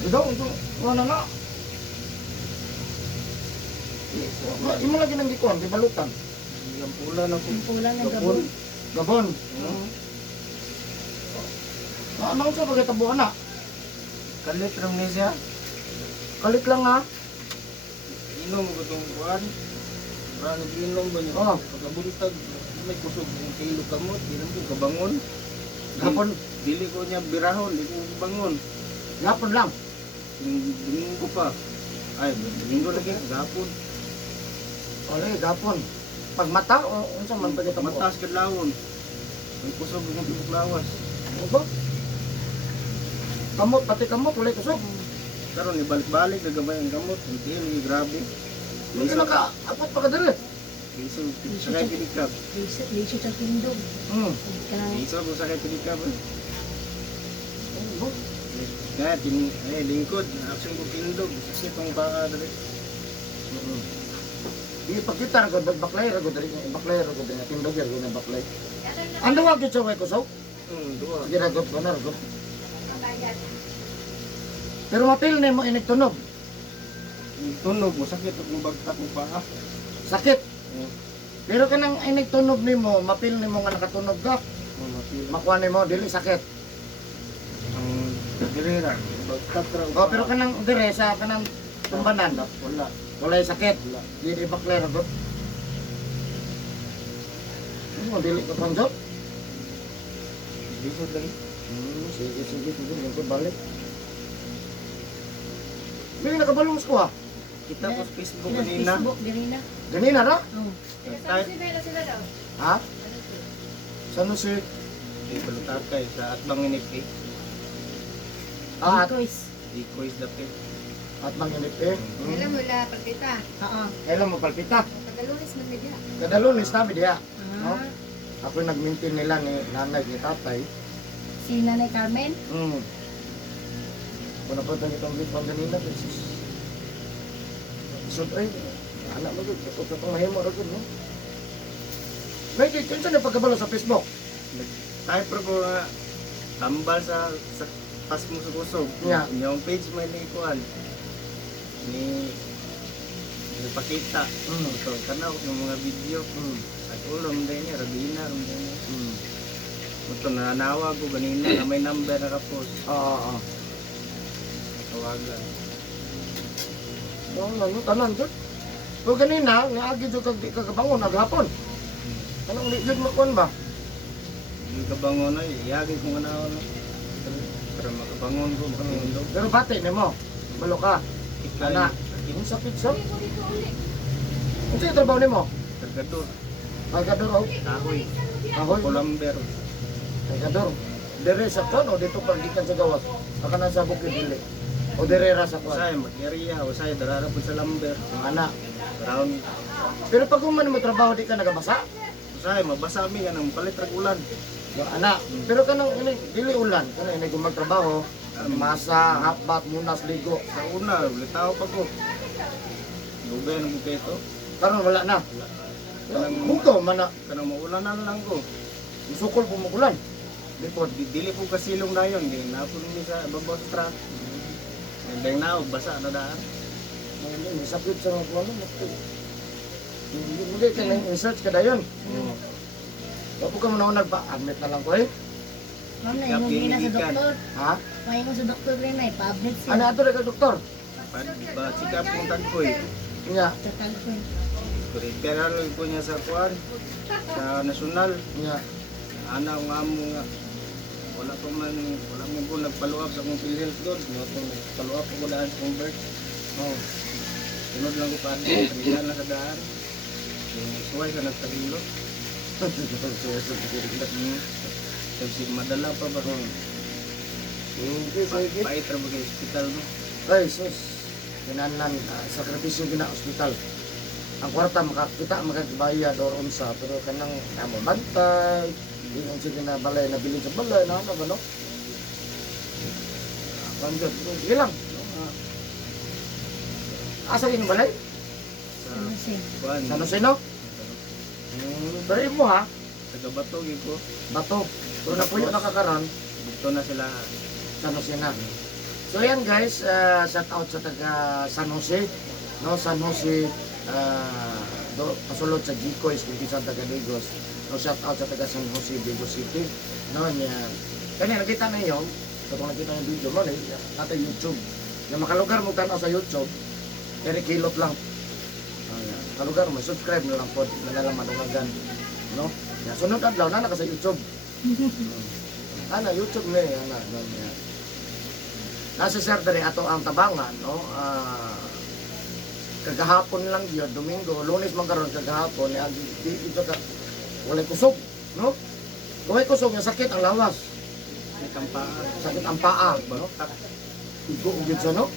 Ito, wala na. Imo lagi nang gikuan, di balutan. Yung pula na ko. Pula ng gabon. Gabon. Anong sa bagay tabuan na? Kalit ram ni siya. Kalit lang ha. Inom ko itong kuhan. Para nag-inom ba niya? Oo. Pagkabuntag, may kusog yung kilo kamot. Inom ko kabangon. Gapon. Dili ko niya birahon, di ko bangon. Gapon lang. Domingo pa. Ay, domingo lagi, gapon. Ole, gapon. Pag mata, o unsa man bagay tabuan? Matas kadlawon. May kusog yung tubig lawas. Ano ba? Kamot, pati kamot, wala kusog. Karon ni balik-balik nagabay ang kamot. Hindi, lagi grabe. Hindi na ka, apot pa ka dali. Iso, sakay pinikap. Liso sa tindog. Iso ko sakay pinikap. Ano ba? Kaya, lingkod. Action ko kindog. Kasi itong baka dali. Ipakita ra gud baklay ra gud diri, baklay ra gud diri, tindog ra gud na baklay. Ando wa gid sa way kusog? Dua. Sige ra gud banar gud. Pero mapil na mo inig tunog. Tunog mo, sakit ang bagtak mo pa. Sakit. Pero kanang inig tunog nimo, mapil nimo nga nakatunog ka. Makuha nimo dili sakit. Ang dirira, bagtak ra. Oh, pero kanang dire sa kanang tumbanan, Wala. walay sakit. Wala. Dili baklay ra gud. Ano dili ka panjot? Bisod lagi. Sige sige sige lingkod balik. May nakabalong ko ha. Kita ko sa Facebook Sa kanina. Facebook, diri na. Ganina ra? Oh. Ha? Sano si Di balutakay sa atbang inip at Ikoys. Ikoy is dapit. at manginip eh. Kailan mo la pagkita? Oo. Kailan mo palpita? Pagkalunis mo media. Kada Lunes namin diha. No? Ah. Ako nag-maintain nila ni nanay ni tatay. Si Nanay Carmen. Kung napunta nitong bitpang ganina, Jesus. So, ay, anak mo gud, ito itong mahimo ra gud, no? May kinsa na pagkabalo sa Facebook? Tayo pero ko tambal sa pas mo sa kusog. Yeah. Yung page may nikuan. Ni pakita. So, kana ko ng mga video. At ulam din niya, Rabina, ram din niya. Ito, nananawa ko ganina na may number na ka-post. Oo. Tawagan. Ano, tanan jud. So ganina, niagi jud kag di ka kabangon naghapon. Anong di jud mo kon ba? Yung kabangon na, iyagin ko nga na. Para makabangon ko, makatindog. Pero bati nimo. Balo ka. Ikay, Ana. Yung sa pizza. Unsa yung trabaho nimo? Kargador, Pagkador o? kahoy, Ahoy. kulamber. Pagkador. Dire sa kon o dito pagikan sa gawas. Aka na sa bukid dili. O dire ra sa kon. Usay, mag-area, usay, darara po sa lamber. Ana. Round, Pero pag man mo trabaho di ka nagabasa. usay, mabasa mi yan, ang palit rag-ulan. Yo ana. Pero kanang ini dili ulan, kanang ini gumagtrabaho. Masa, hakbat, munas, ligo. Sa una, litaw pa ko. Lugay ng buketo. Karon wala na. Hugaw man na. Kanang maulanan lang ko. Sukol pumukulan. Lipod, dili po kasilong na yun. Di na po nimi sa babaw sa truck. Dahil na, basa na daan. May sakit sa mga kuwan. Hindi ka na research ka dayon. Wapo ka muna nagpa-admit na lang ko eh. Ma'am, naingon din na sa doktor. Ha? Naingon sa doktor rin na ipa-update siya. Ano ato ka doktor? Ba, sikap kong tagkoy. Nya, Sa talpon. Referral ko niya sa kuwan. Sa nasyonal. nya. Ana ang amo nga. Wala ko man, wala mo po nagpaluap sa akong PhilHealth doon. Wala ko nagpaluap ko daan sa akong birth. Oh. Sunod lang ko pa rin. Pagkita lang sa daan. Suway sa nagtahilo. Kasi madala pa ba kung Sige, sige. pait ra ba kay hospital mo? Ay, sus. Kinanan, sakripisyo gina ospital. Ang kwarta makakita, makakibaya or unsa, pero kanang namo bantay, di ang sige na balay, nabili sa balay, na ano ba no? Banjot, sige lang. Asa yung balay? Sa Ano siya? kuwan. Sa Luceno? Pero mo ha, Taga Bato ko. bato. Pero na po yung nakakaroon, Dito na sila. sa Lucena. So yan guys, shout out sa taga San Jose, no, San Jose, pasulod sa Gicoys, kung sa taga Digos. No, shout out sa taga San Jose, Digos City. No, niya. Kanya nakita na yun, kung nakita yung video mo, nata YouTube. Na makalugar mo tanaw sa YouTube, Eric Hilot lang. Kalugar mo, subscribe na lang po, na lang madungagan. No? Ya, sunod adlaw na sa YouTube. Ana YouTube na ana niya. Nasa sir dere ato ang tabangan, no? Kagahapon lang yun, Domingo, Lunes man karon kagahapon, di ito ka walay kusog, no? Walay kusog yung sakit ang lawas. Sakit ang paa, no? Igo ugid sa no?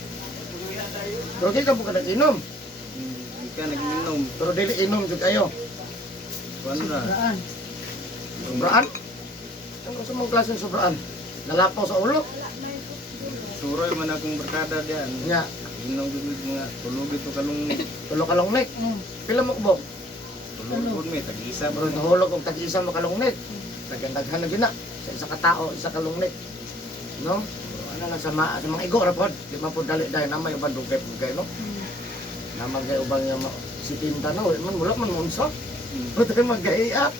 Pero di ka po ka nag-inom. Hindi ka nag-inom. Pero dili inom jud kayo. Kuan ra. Sobraan. Sobraan? Ang gusto mong klaseng sobraan? Nalapaw sa ulo? Suroy man akong barkada diyan. Nya, Inom gud mga tulog ito kalong tulo ka long neck. Mm. Pila mo kubog? tulog may tag-isa Pero bro. nahulog kong tag-isa mo ka long neck. Nagandaghan na gina. Sa isa ka tao, isa ka long neck. No? Ano lang sa mga igo rapod. Di man po dali dahil namay ubang dugay-dugay, no? Namang kay ubang yung si Tinta, no? Man, wala man munso. Buto kayo mag-gaya.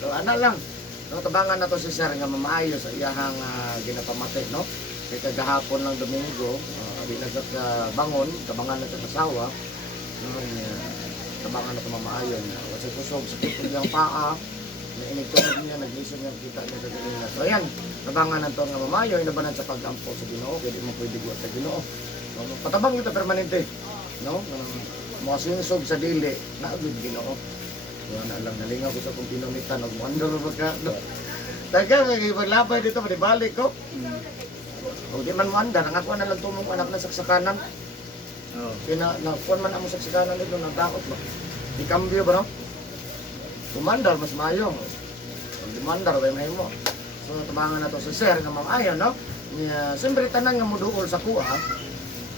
So, ano lang. No, tabangan na to si Sir nga mamaayo sa iyahang ginapamati, no? Kaya kagahapon lang Domingo, di na sa bangon, tabangan na sa kasawa, no, tabangan na ito mamaayo. Kasi kusog, sakit ko yung paa, inigtunod niya, naglisod niya, kita niya sa Pilipinas. So ayan, tabangan na ito nga mamaayo, inabanan sa pag-ampo sa Ginoo, kaya di mo pwede guwat sa Ginoo. No, patabang ito permanente, no? Mga sinisog sa dili, naagod Ginoo. Wala lang, nalingaw ko sa kung pinumitan, nagmuandar mo ka, no? Taga, maglabay dito, manibalik ko. O di man mo andar, ang ako na lang tumong anak na saksakanan. Oh. Kaya nakuan man ang saksakanan dito, nagtakot ba? Ikambyo ba no? Kumandar, mas mayo. Pag dumandar, may mo. So, tabangan na to sa sir, nga mga ayan, no? Siyempre, tanan nga mo duol sa kuha.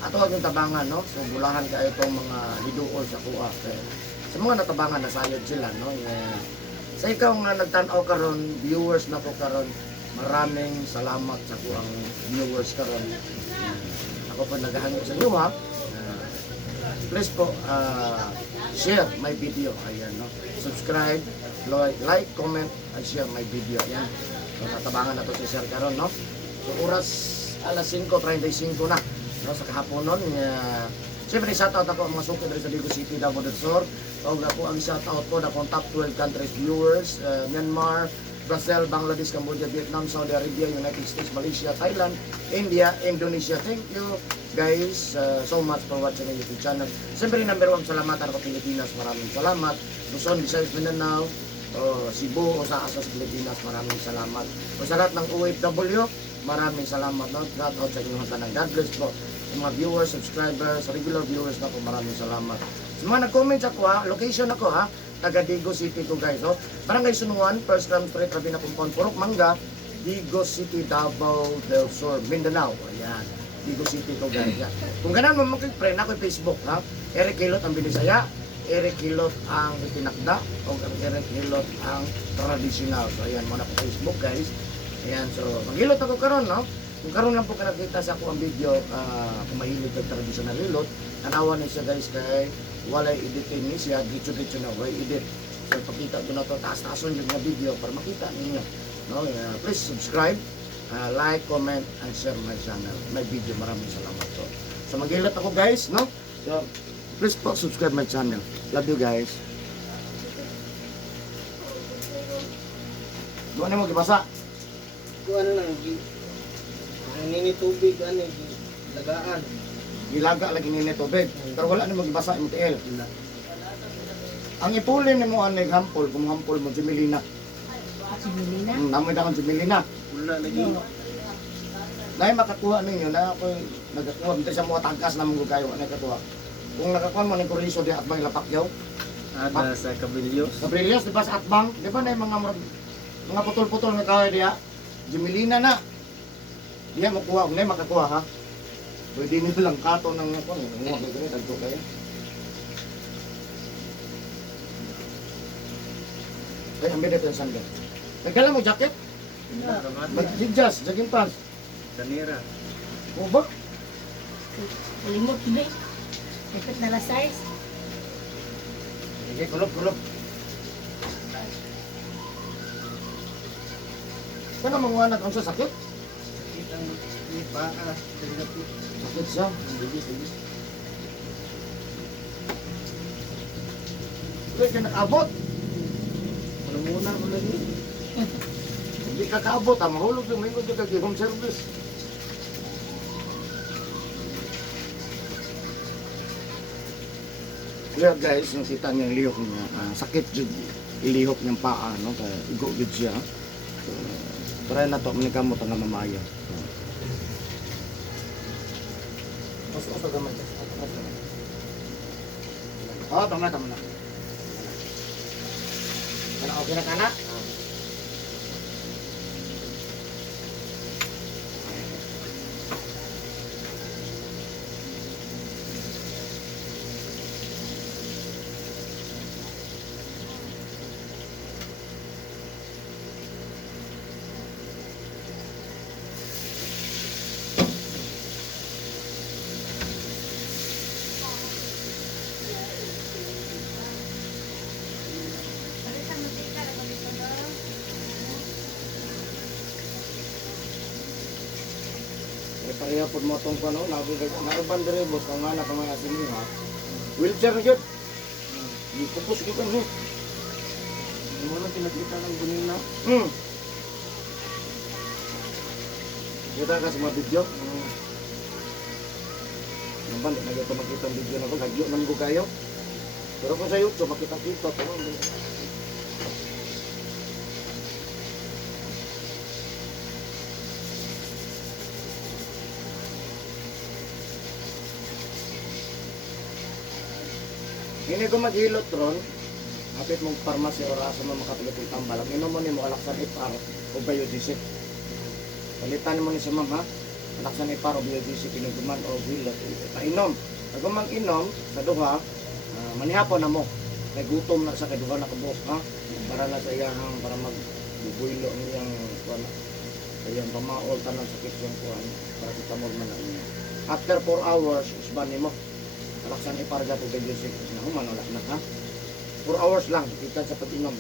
Ato yung tabangan, no? So, bulahan ka itong mga hiduol sa kuha. Kaya, sa mga natabangan, nasayod sila, no? Sa ikaw nga nagtanaw karon, viewers na ko karon, maraming salamat sa kuang viewers karon. Ako pa naghahangyo sa inyo ha. Please po share my video. Ayan no. Subscribe, like, comment, and share my video. Ayan. So natabangan na to si Sir karon no. So oras alas 5:35 na. No sa kahaponon siyempre shoutout ako ang mga suki diri sa Digos City, Davao del Sur. O ako ang shoutout ko na top 12 countries viewers, Myanmar, Brazil, Bangladesh, Cambodia, Vietnam, Saudi Arabia, United States, Malaysia, Thailand, India, Indonesia. Thank you guys so much for watching my YouTube channel. Siyempre number 1 salamatan ko Pilipinas, maraming salamat. Luzon, Visayas, Mindanao, Cebu, o sa Asas, Pilipinas, maraming salamat. O sa lahat ng OFW, maraming salamat. No? Shout out sa inyong tanang. God bless po. Sa mga viewers, subscribers, regular viewers na po, maraming salamat. Sa mga nag-comment ako ha, location ako ha, taga Digos City ko guys. So, Barangay Sunuan, First Gram Street, Rabina Pumpon, Purok Mangga, Digos City, Davao del Sur, Mindanao. Ayan, Digos City ko guys. Yan. Kung ganun mo mag-friend ako sa Facebook ha, Eric Hilot ang Binisaya, Eric Hilot ang itinakda, o Eric Hilot ang traditional. So ayan, muna po Facebook guys. Ayan, so maghilot ako karon no? Kung karon lang po ka nakita sa ako ang video, kung mahilig ka traditional hilot, tanawan niya siya guys kay walay editin ni siya, dito na way edit. So pakita ko na to, taas-taason yung mga video para makita ninyo. No? Please subscribe, like, comment, and share my channel, my video. Maraming salamat po. So maghilot ako guys, no? So please po subscribe my channel. Love you guys. Doon na mo gibasa. Kung ano lang, nini tubig, lagaan. Gilaga lagi ni tubig. Pero wala na magibasa yung TL. Ang ipulin mo ang naghampol, kung hampol mo si Melina. Si Melina. Namoy na kang si Melina. Wala lagi. Dahil makakuha ninyo na ako nagakuha. Minta siya mga tangkas na mong kayo. Ano katuha? Kung nakakuha mo ng kuriso di atbang ilapakyaw. Ada sa Cabillos. Gabrielios, di ba sa atbang? Di ba na yung mga putol-putol na kaway diya? Si Melina na. Diya makuha. Kung na makakuha ha. Pwede nyo lang kato ng ako. Nanguha kayo ganit. Agto kayo. Ay, ang bidet yung sandal. Nagdala mo jacket? Kamati. Magjigas, jogging pants. Kanira. O ba? Kalimot ba? Dapat na la size. Sige, kulop. Kaya na mga anak ang sasakit? Sakit ang ni paa. Sakit siya. Sige. Kaya ka nakaabot. Ano muna ko lagi? Hindi ka kaabot, mahulog yung may kundi kag home service. Kaya guys, nakita niya yung lihok niya, sakit jud ilihok niyang paa, no? Kaya igo jud siya. So, try na to, manikamot ang mamaya. Oso gamay. Oh, tama na. Kana okay na kana? Palitan mo tika, lagyan dito daw. Pareha po mo itong pano, nauban dire boss, ang anak ang mga asin niya ha. Wheelchair na yun. Ipupus ko kan Hindi mo na pinakita ng bunina. Kita ka sa mga video. Naman, nagay ito makita ang video na ko, lagyo nang ko kayo. Pero kung sa YouTube, makita-kita. Pero, hindi ko maghilot ron. Kapit mong pharmacy o raso mo makapilit yung tambal. Ang inom mo ni mo alaksan ipar o biodiesel. Palitan mo ni sa ma'am ha. Alaksan ipar o biodiesel pinuguman o hilot. Painom. Pag mang inom sa duha, manihapon na mo. Kay gutom na sa kaduha na kabok ha. Para na sa iyang para magbubuilo ang iyang kuwan. Sa iyang pamaol tanang sakit yung kuwan. Para sa tamol man na niya. After 4 hours, isban ni mo. Alaksan ipar gato biodiesel. Nahuman wala na ha. 4 hours lang, kita sa pag-inom.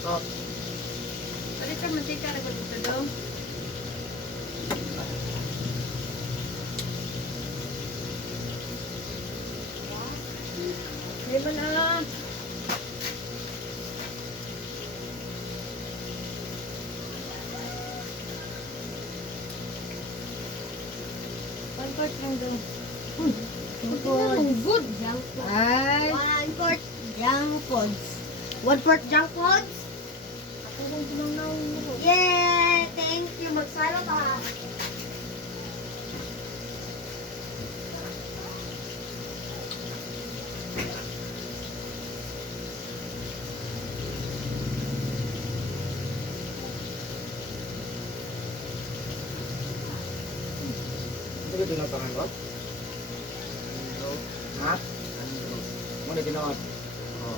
Ito. Palitan mo tika, lagyan dito daw. Di ba na? One quart lang daw. Good. Junk food. Ay. 1 quart junk foods. 1 quart junk foods? Ako lang pinanaw mo. Yay! Thank you. Magsalo ka. Ano tinatangan ko? Andro. Ha? Andro. Mo na ginawa. Oh.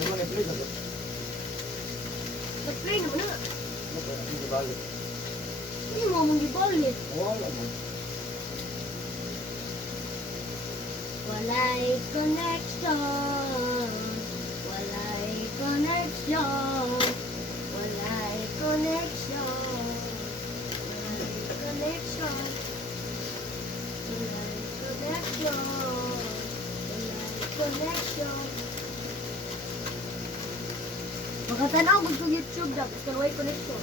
Ano man i-play na to? Nag-play naman na. Ano ko? Hindi balik. Hindi mo mong gibolit. Wala mo. Walay connection. Walay connection. Walay connection. Walay connection. Walay connection. Walay connection. Makatanaw ko sa YouTube dapat kung walay connection.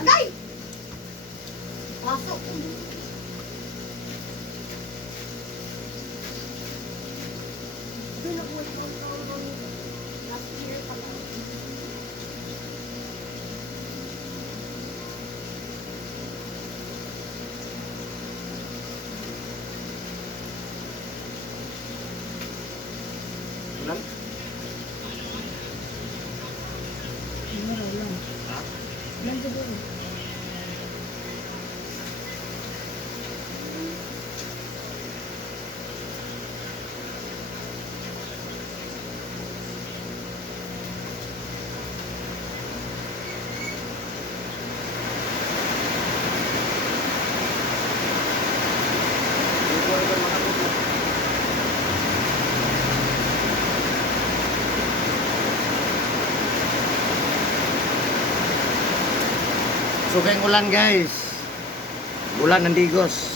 Agay! Pasok! Ito na po itong taon last year pa lang. Ulan? Meron lang. Ha? Lang siguro. Hindi ko rin makakita. So kayong ulan guys. Ulan ng Digos.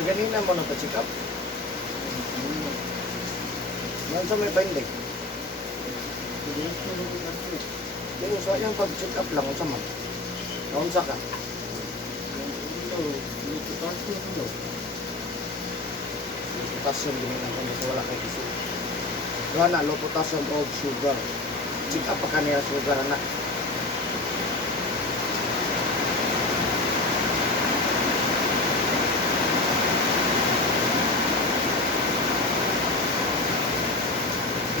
Ganina mo nagpa-check up. Yan sa may paindig. Yung sa yung pag-check up lang sa man. Naunsa ka. Potassium din ang kanya sa wala kay isip. Doon na, low potassium o sugar. Check up pa kanila sugar na.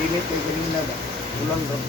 Pinit kay kanina ba? Ulang ron.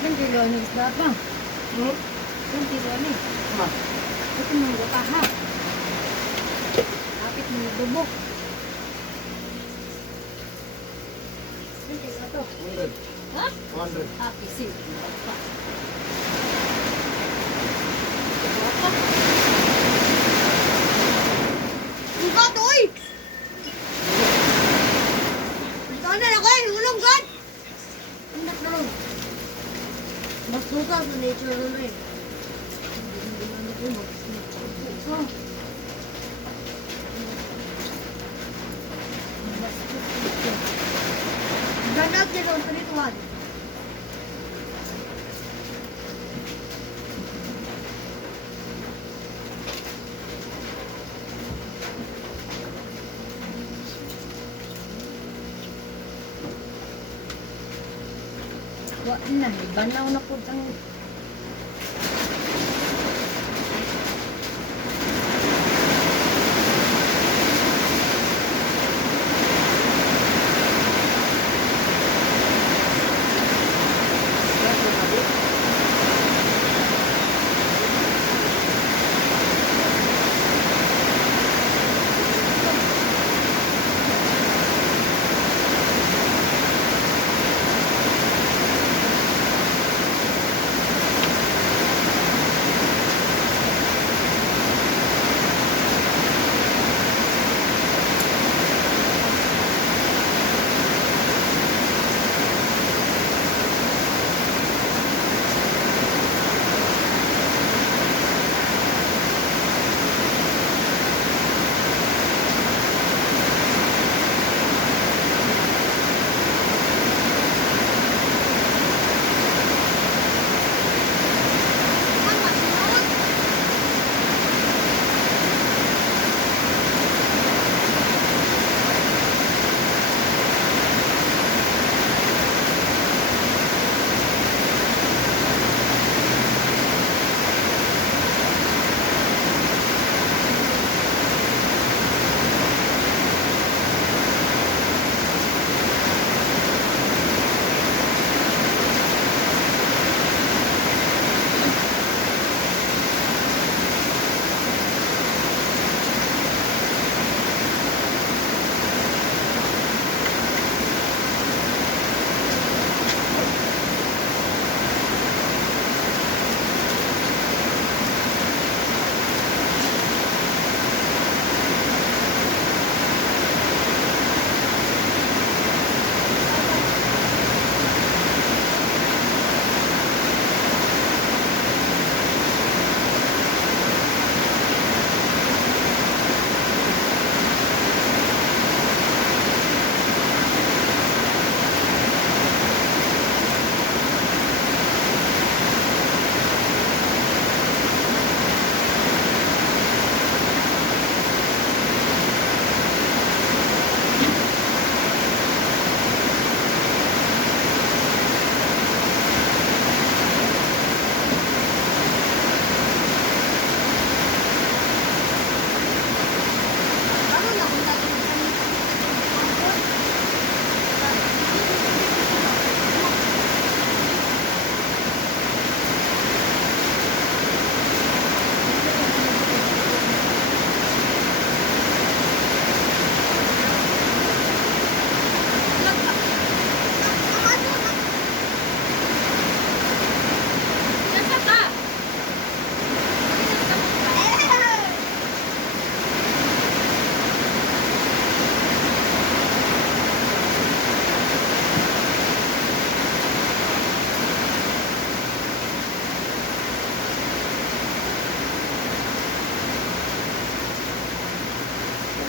Ilang kilo ni isda ba? Ilang kilo ni? Ma, Ito mong gutaha. Kapit mo yung bubok. Ilang kilo to? 100. Ha? 100. Happy seed. Pa. Ang God, oy! Ikaw na ako eh, ulong God! Ang nakulong. Mas luka sa nature na eh. Hindi na ako mag-snap. Ganag niya doon sa ritual. Wa na, banaw na po ang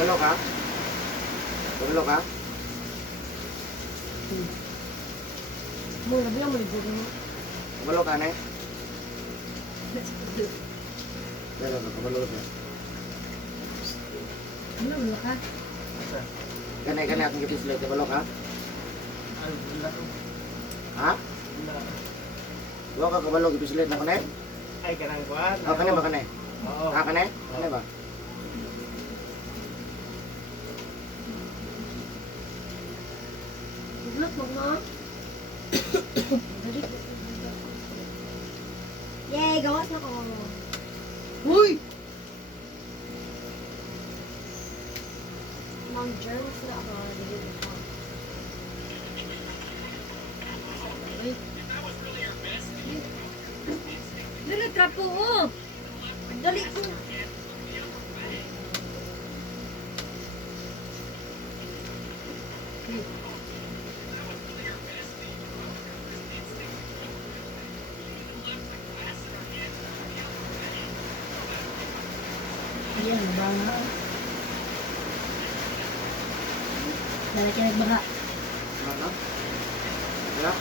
Kabalo ka? Kabalo ka? Mo, labi lang mo libog mo. Kabalo ka, ne? Kabalo ka, kabalo ka. Ano, wala ka? Kanay akong gipislit, kabalo ka? Ay, wala ko. Ha? Wala. Duwa ka kabalo gipislit na kanay? Ay, kanang kuhan. Ah, kanay ba kanay? Oo. Ah, kanay? Kanay ba? Iglot mo na. Yay, gawas na ko. Uy! Mang germs na ako. Digil ko. Uy. Dali, trapo ko. Dali ko. Okay. Ayan, banga. Lalaki nagbaha. Ano? Wala?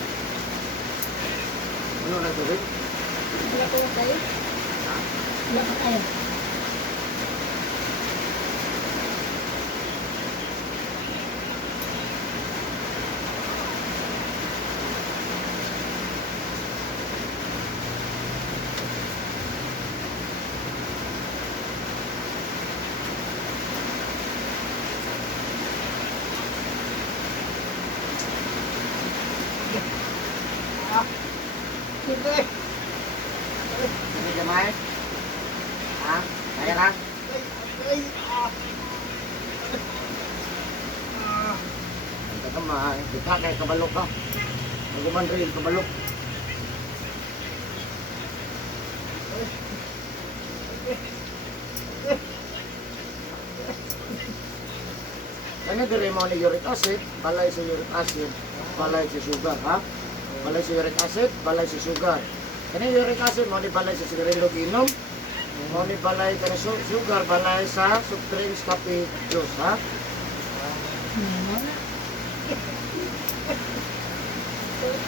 Ano na tubig? Wala ko tayo. Wala pa tayo. Hindi kamay? Ha? Kaya ka? Hindi ka kamay. Kita kay kabalo ka. Naguman rin kabalo. Ano diri mo ni uric acid, balay sa uric acid, balay sa sugar, ha? Balay sa uric acid, balay sa sugar. Kani uric acid mo ni balay sa sigarilyo ginom, mo ni balay ka sugar, balay sa soft drinks, kape, juice, ha?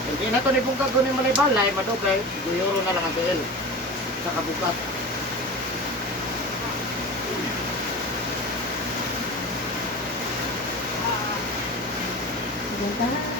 Hindi na to ni pong kagunin malay balay, madugay, guyuro na lang ang tiil sa kabukat. Ganda na.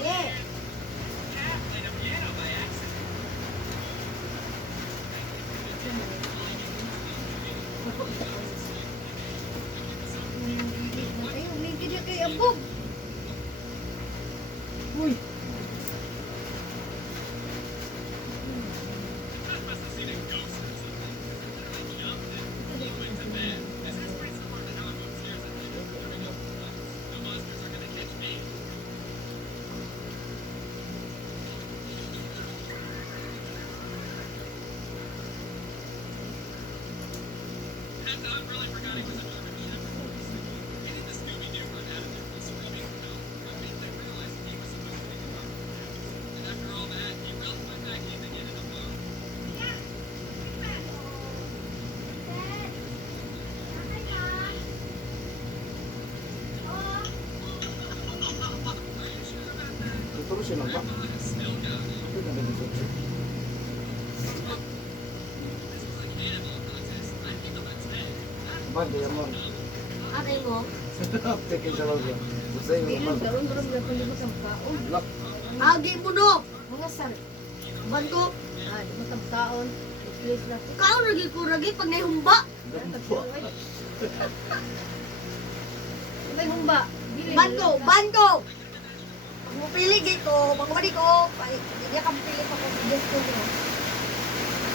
Yeah. Ayun, may kaya kay Abog. Uy. Susi lang ba? Ito na din susi. Ba, diamond. Aray mo. Tekin sa loob. Basta yung Bilang kapag. daron daron na kundi mo sa kaon. Lak. Agi mo no. Mga sar. Banto. Ah, di mo sa kaon. Please na. Ikaw lagi ko lagi pag nahumba. Ibay humba. Dili. Banto, banto. Pag mo pili dito, magmali ko. Hindi ka pili pa kung gusto mo.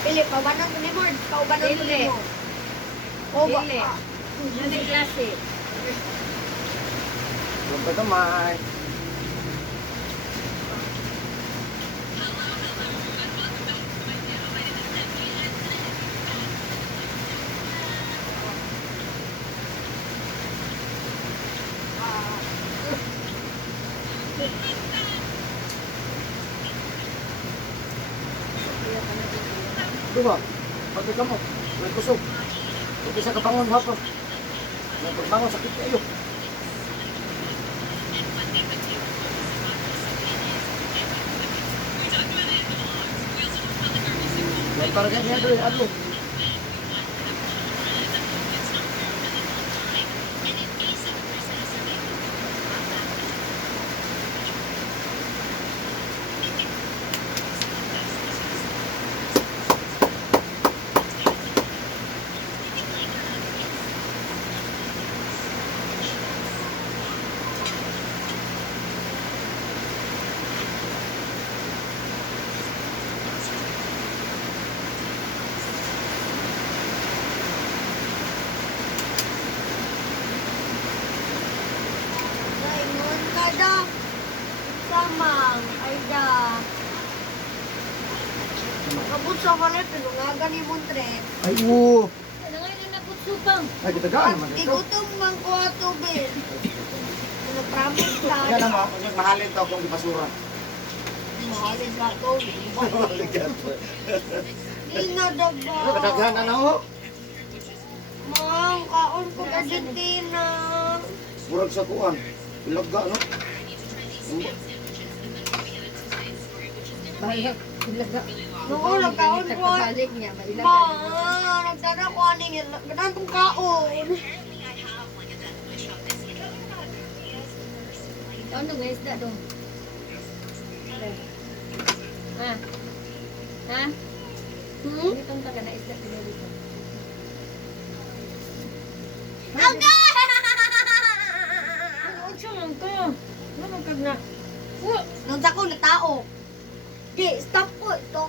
Pili, pabanan ko ni Mord. Paubanan ko ni Pili. mo. O ba? Pili. Nasa klase. Huwag ka kamay. Diba? Pati ka mo. May kusog. Pati sa kabangon hapon. May pagbangon sakit kayo. May target niya doon, adlo. Ngayon kada. Samang, ay da. Kabut sa kalit, pinungagan ni Montre. Ay, oo. Ano nga yung nakutsupang? Ay, kita gaan naman ito. Igutom mang ko ato, Ben. Ano, promise ka. Kaya naman, kung mahalin to akong ipasura. Mahalin ka to. Di na daga. Kadaghan na na, oh. Mang, kaon ko Argentina. Murag sa kuan. Ilagga, no? Bahaya. Ilaga. Oo, nagkaon ko. Balik niya. Mailaga. Ma, nagdara ko aning yan. Ganaan kong kaon. Ano nga isda dong? Ha? Ha? Hmm? Itong taga na isda pinili ko. Aga! Ano otso lang to? Ano kag na? Nung sa ko na tao. Di, stop po. Stop.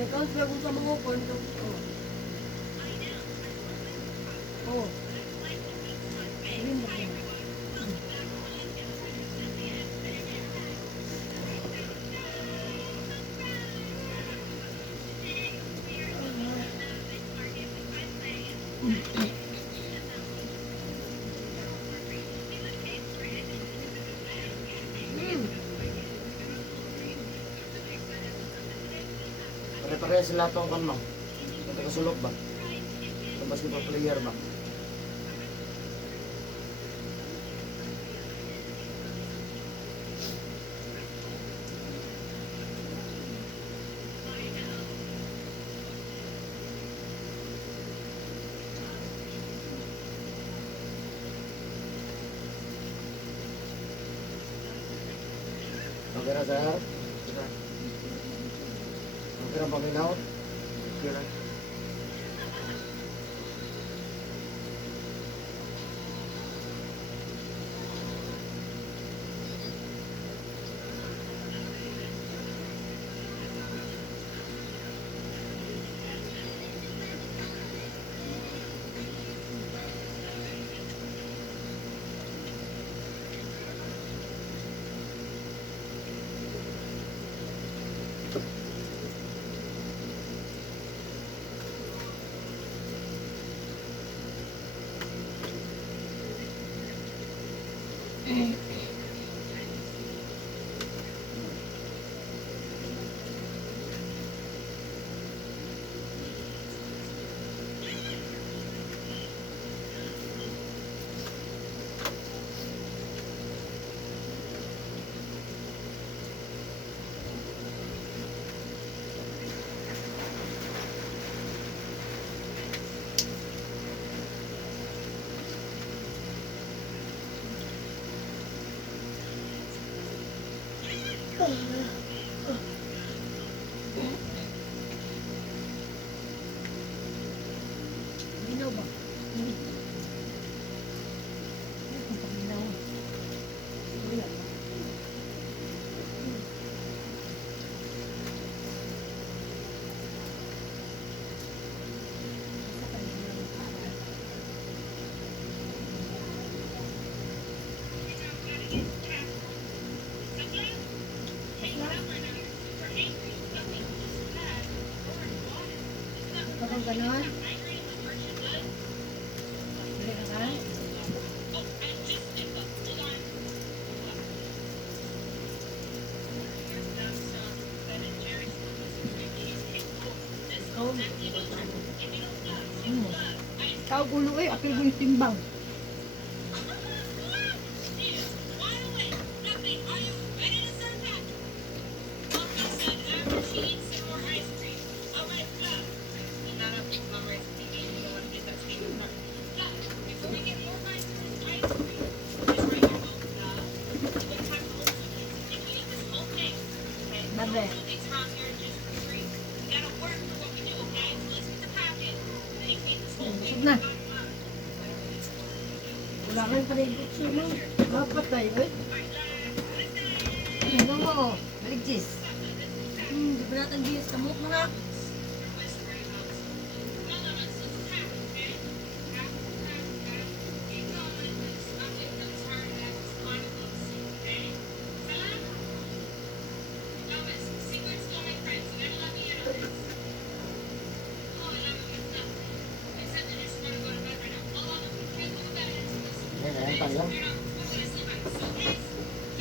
Nag-transfer ko sa mga kwento. Oh. Ayun ba yun? Pare-pareha sila itong kan mo. Kung taga-sulok ba? Kung basketball player ba? Okay na, sir? Okay na paminaw? Okay lang. Minaw ba? Paminaw. Wala. Parang ganon. Hindi ka ba? Tawag ulo eh, apil ko yung timbang. Babe. Busog na. Wala kang paligid siya mo. Mapatay ba? Ano mo? Maligis. Di ba natin biyas na mo mga? Yan, yan, tayo.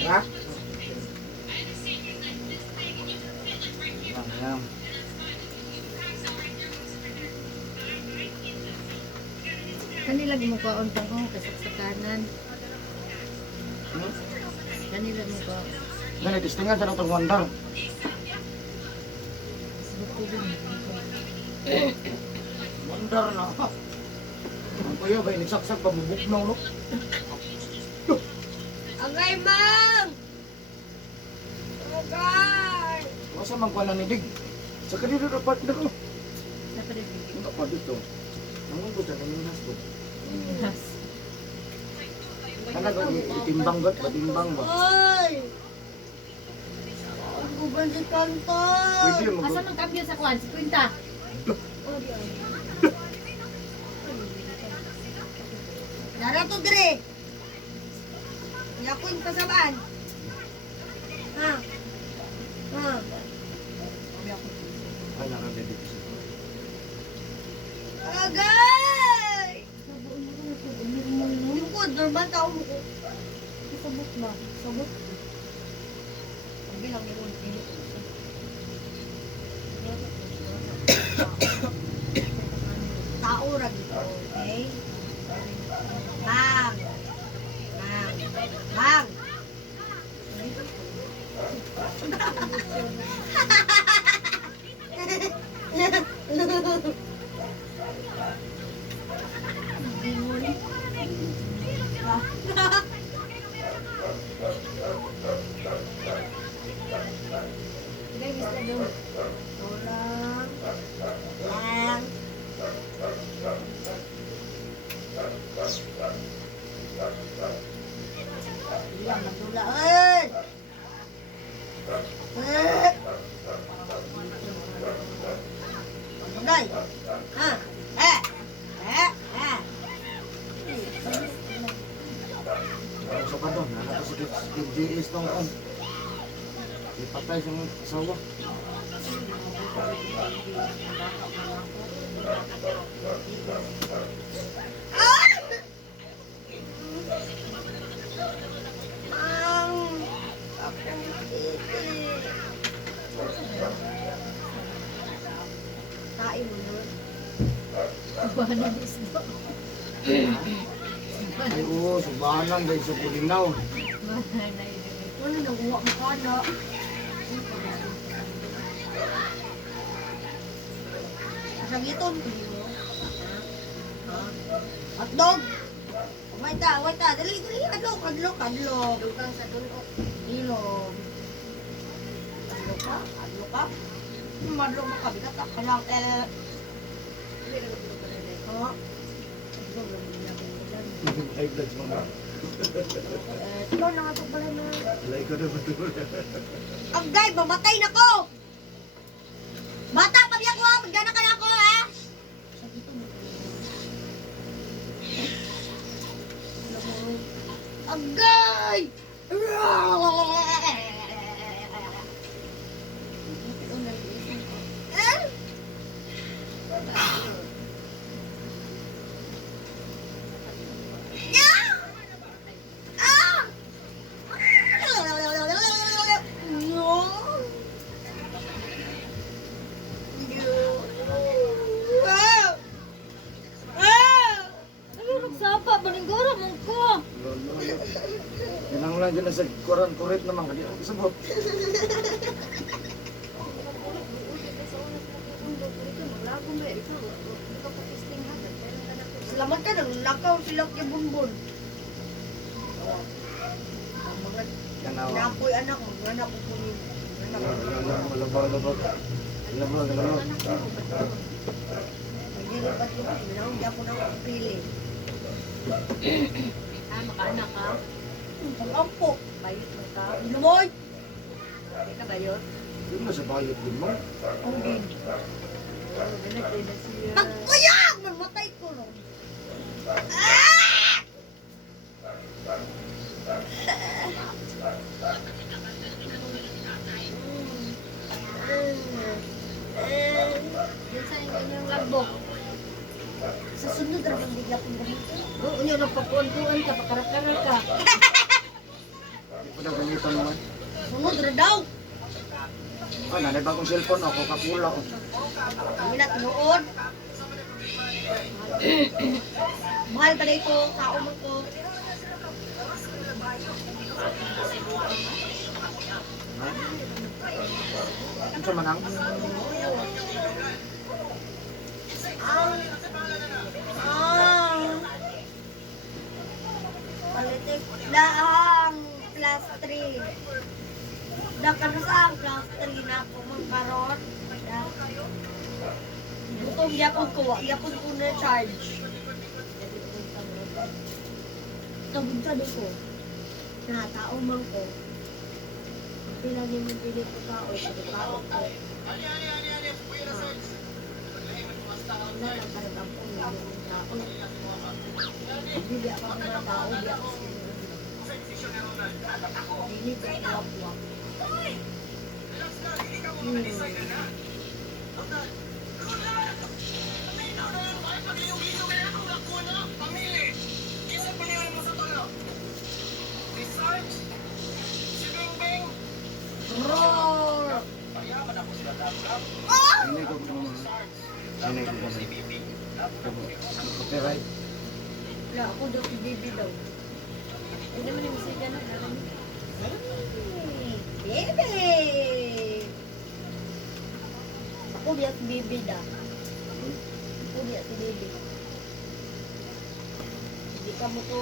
Ha? Ayan. Kanila mo ko untang ko kasak sa kanan. Hmm? Kanila mo ko. Ganit, istingan sa itong wandar. Buko din. Wandar na. Ha? Ang kuya ba, inisaksak pa, bubuknaw, no? Agay, mang! Agay! Masa mang kuha na ni Dig? Sa kanila na partner ko. Sa paligid. Ano pa dito? Nangon ko dyan, yung nas ko. Has. Kana ko, itimbang gat, patimbang ba? Oy! Ang guba man si Kanto. Pwede mo. Asa man cambio sa kwan? 50. Dara to dire. Yakon kasabaan. Ha? Ha? Ay, nakabili ko siya. Agay! Lingkod, normal tao mo ko. Sabot ba? Sabot. Ang bilang ni Ron. Tao ra gito, okay? Bang! Bang! Bang! Sige, Mr. Dong. Orang. Lang. Diam, magdulaan. Magdulay. Ha? So pa doon, nakata si DJS nung on. Ipatay siyang asawa. Ang akong titi. Kain mo nun. Bahan ng isda. Ay oo, subahanan dahil sa Pulinaw. Bahan na yun. Ano nakuha mo ka na? Sagiton ko mo. Ha? Hotdog! Wait ta. Dali. Adlok. Dugang sa dunok. Ilog. Adlok ka? Madlok mo ka. Bigat ka. Kalang Ha? Ay, vlogs mo na. Ito na nga pala na. Alay ko na ba ito? Agay, mamatay na ko! Bata, pabiyag ko ha! Magdana ka na ako ha! Agay! Ano nagsapa? Balinggara mong ko. Yan ang lang dyan na sa kuret naman. Kaya ang sabot. Salamat ka nang lakaw sila kay Bunbun. Mga Kanawa. napoy anak mo, anak ko po yun. Anak ko. Labag. Hindi ko pa ito. Hindi ako nang pili. Makaanak ka. Ang ampo. Bayot mo ka. Lumoy! Hindi ka bayot. Yun na sa bayot din mo. Ang din. Ganag na siya. Pagkuyag! Mamatay ko no. Diyan sa yung kanyang lagbok. Sa sunod rin ang bigla kong ganito. Oo, yun, nagpakuan-kuan ka, pakarak-karak ka. Hindi ko na gamitan naman. Sunod rin daw. Ah, nanay bagong cellphone ako, Coca-Cola ko. Kami na tinuod. Mahal pa rin ko, kauman ko. Ano sa manang? Palitik lang plus 3. Dakan sa ang plus 3 na po magkaroon. Butong yapon ko, yapon ko na charge. Tabunta ko. Na tao man ko. Pinagi mo pilit ko tao, pagkatao ko. Wala lang talagang po yung tao. Hindi ako mga tao, hindi ako sinunod. Hindi ka kuwak-kuwak. Roar! Ini ko mo. Ini ko mo. Copyright. Wala, ako daw si Bibi daw. Ay naman yung message na alam mo. Bibi! Ako biyak si Bibi da. Ako biyak si Bibi. Hindi ka mo to